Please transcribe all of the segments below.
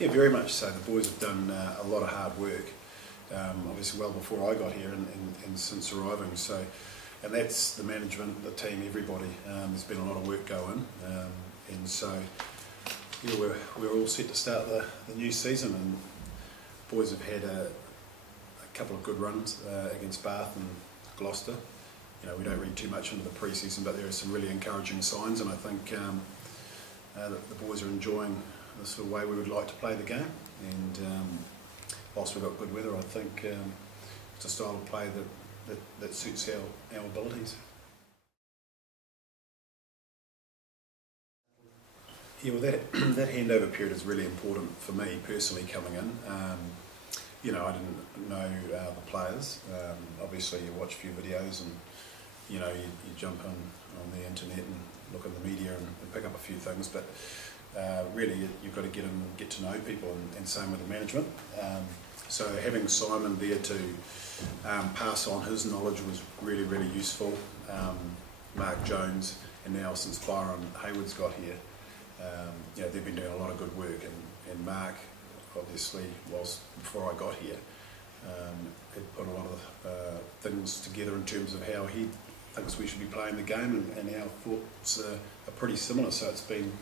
Yeah, very much so. The boys have done a lot of hard work, obviously well before I got here and since arriving. So, and that's the management, the team, everybody. There's been a lot of work going, and so yeah, we're all set to start the new season. And boys have had a couple of good runs against Bath and Gloucester. You know, we don't read too much into the pre-season, but there are some really encouraging signs, and I think the boys are enjoying the sort of way we would like to play the game. And whilst we've got good weather, I think it's a style of play that suits our abilities. Yeah, well, that handover period is really important for me personally coming in. You know, I didn't know the players. Obviously, you watch a few videos and you know, you jump on the internet and look at the media and pick up a few things, but really you've got to get to know people, and same with the management. So having Simon there to pass on his knowledge was really, really useful. Mark Jones, and now since Byron Hayward's got here, you know, they've been doing a lot of good work, and Mark, obviously, before I got here, had put a lot of things together in terms of how he thinks we should be playing the game, and our thoughts are pretty similar. So it's been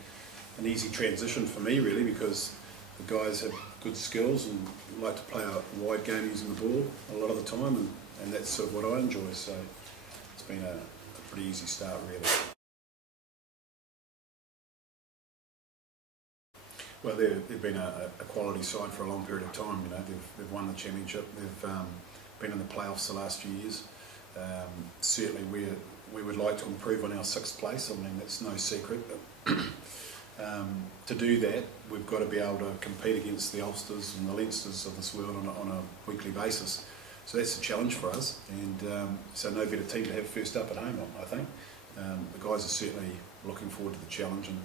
an easy transition for me, really, because the guys have good skills and like to play a wide game using the ball a lot of the time, and that's sort of what I enjoy. So it's been a pretty easy start, really. Well, they've been a quality side for a long period of time. You know, they've won the championship. They've been in the playoffs the last few years. Certainly, we would like to improve on our 6th place. I mean, that's no secret. But to do that, we've got to be able to compete against the Ulsters and the Leinsters of this world on a weekly basis. So that's a challenge for us, and so no better team to have first up at home, I think. The guys are certainly looking forward to the challenge, and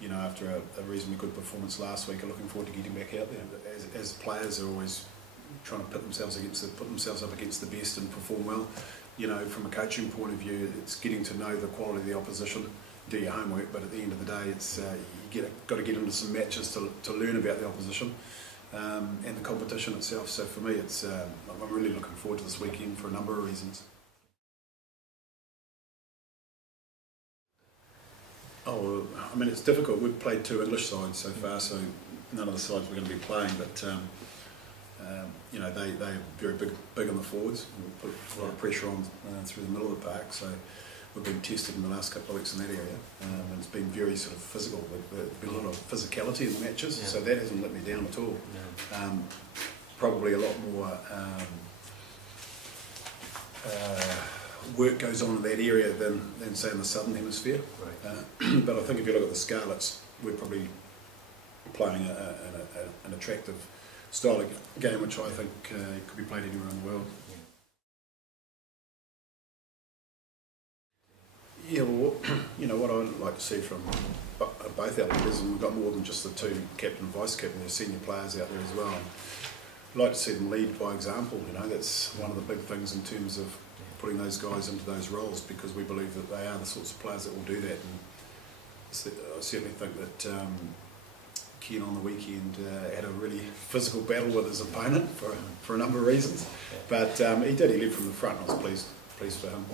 you know, after a reasonably good performance last week, are looking forward to getting back out there. As players, are always trying to put themselves up against the best and perform well. You know, from a coaching point of view, it's getting to know the quality of the opposition, do your homework, but at the end of the day, it's got to get into some matches to learn about the opposition and the competition itself. So for me, it's I'm really looking forward to this weekend for a number of reasons. Oh, I mean, it's difficult. We've played 2 English sides so far, so none of the sides we're going to be playing, but you know, they're very big on the forwards. We put a lot of pressure on through the middle of the park, so we've been tested in the last couple of weeks in that area, and it's been very sort of physical. There's been a lot of physicality in the matches, so that hasn't let me down at all. Probably a lot more work goes on in that area than say in the Southern Hemisphere. Right. But I think if you look at the Scarlets, we're probably playing an attractive style of game, which I think could be played anywhere in the world. Yeah, well, you know, what I'd like to see from both our leaders, and we've got more than just the 2 captain and vice-captain, there's senior players out there as well. I'd like to see them lead by example. You know, that's one of the big things in terms of putting those guys into those roles, because we believe that they are the sorts of players that will do that. And I certainly think that Ken on the weekend had a really physical battle with his opponent for a number of reasons, but he led from the front, and I was pleased for him.